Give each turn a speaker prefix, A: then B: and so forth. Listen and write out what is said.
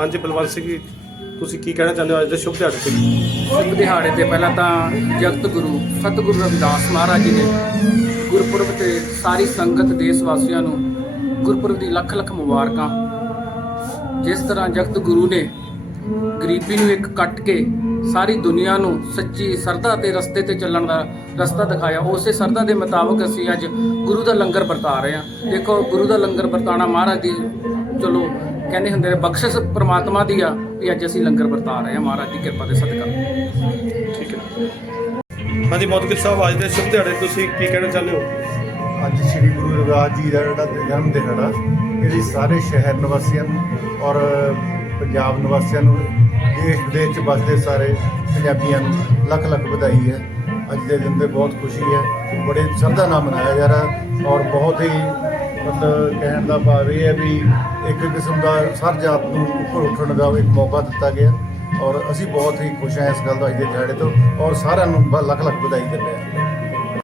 A: ਹਾਂਜੀ, ਬਲਵੰਤ ਸਿੰਘ ਜੀ, ਤੁਸੀਂ ਕੀ ਕਹਿਣਾ ਚਾਹੁੰਦੇ ਹੋ? ਅੱਜ ਦੇ ਸ਼ੁਭ ਦਿਹਾੜੇ ਤੇ।
B: ਸ਼ੁਭ ਦਿਹਾੜੇ ਤੇ ਪਹਿਲਾਂ ਤਾਂ ਜਗਤ ਗੁਰੂ, ਸਤਿਗੁਰੂ ਰਵਿਦਾਸ ਮਹਾਰਾਜ ਜੀ ਦੇ ਗੁਰਪੁਰਬ ਤੇ ਸਾਰੀ ਸੰਗਤ ਦੇਸ਼ ਵਾਸੀਆਂ ਨੂੰ ਗੁਰਪੁਰਬ ਦੀ ਲੱਖ ਲੱਖ ਮੁਬਾਰਕਾਂ। ਜਿਸ ਤਰ੍ਹਾਂ ਜਗਤ ਗੁਰੂ ਨੇ ਗਰੀਬੀ ਨੂੰ ਇੱਕ ਕੱਟ ਕੇ ਸਾਰੀ ਦੁਨੀਆ ਨੂੰ ਸੱਚੀ ਸਰਦਾ ਤੇ ਰਸਤੇ ਤੇ ਚੱਲਣ ਦਾ ਰਸਤਾ ਦਿਖਾਇਆ, ਉਸੇ ਸਰਦਾ ਦੇ ਮੁਤਾਬਕ ਅਸੀਂ ਅੱਜ ਗੁਰੂ ਦਾ ਲੰਗਰ ਵਰਤਾ ਰਹੇ ਹਾਂ। ਦੇਖੋ, ਗੁਰੂ ਦਾ ਲੰਗਰ ਵਰਤਾਣਾ ਮਹਾਰਾਜ ਦੀ, ਚਲੋ ਕਹਿੰਦੇ ਹੁੰਦੇ ਨੇ ਬਖਸ਼ਿਸ਼ ਪ੍ਰਮਾਤਮਾ ਦੀ ਆ ਵੀ ਅੱਜ ਅਸੀਂ ਲੰਗਰ ਵਰਤਾ ਰਹੇ ਹਾਂ। ਮਹਾਰਾਜ ਦੀ ਕਿਰਪਾ ਦੇ ਸਦਕਾ
A: ਠੀਕ ਹੈ। ਹਾਂਜੀ ਮੌਦਗਿਰ ਸਾਹਿਬ ਅੱਜ ਦੇ ਸ਼ੁਭ ਦਿਹਾੜੇ ਤੁਸੀਂ ਕੀ ਕਹਿਣਾ ਚਾਹੁੰਦੇ ਹੋ?
C: ਅੱਜ ਸ੍ਰੀ ਗੁਰੂ ਰਵਿਦਾਸ ਜੀ ਦਾ ਜਿਹੜਾ ਜਨਮ ਦਿਹਾੜਾ ਇਹਦੀ ਸਾਰੇ ਸ਼ਹਿਰ ਨਿਵਾਸੀਆਂ ਨੂੰ ਔਰ ਪੰਜਾਬ ਨਿਵਾਸੀਆਂ ਨੂੰ ਦੇਸ਼ ਵਿਦੇਸ਼ ਚ ਵੱਸਦੇ ਸਾਰੇ ਪੰਜਾਬੀਆਂ ਨੂੰ ਲੱਖ ਲੱਖ ਵਧਾਈ ਹੈ। ਅੱਜ ਦੇ ਦਿਨ ਤੇ ਬਹੁਤ ਖੁਸ਼ੀ ਹੈ। ਬੜੇ ਸ਼ਰਧਾ ਨਾਲ ਮਨਾਇਆ ਜਾ ਰਿਹਾ ਔਰ ਬਹੁਤ ਹੀ ਮਤਲਬ ਕਹਿਣ ਦਾ ਭਾਵ ਇਹ ਹੈ ਵੀ ਇੱਕ ਕਿਸਮ ਦਾ ਸਰ ਜਾਤ ਨੂੰ ਉੱਪਰ ਉੱਠਣ ਦਾ ਇੱਕ ਮੌਕਾ ਦਿੱਤਾ ਗਿਆ ਔਰ ਅਸੀਂ ਬਹੁਤ ਹੀ ਖੁਸ਼ ਹਾਂ ਇਸ ਗੱਲ ਦਾ ਅੱਜ ਦੇ ਦਿਹਾੜੇ ਤੋਂ ਔਰ ਸਾਰਿਆਂ ਨੂੰ ਬ- ਲੱਖ ਲੱਖ ਵਧਾਈ ਦਿੰਦੇ ਹਾਂ।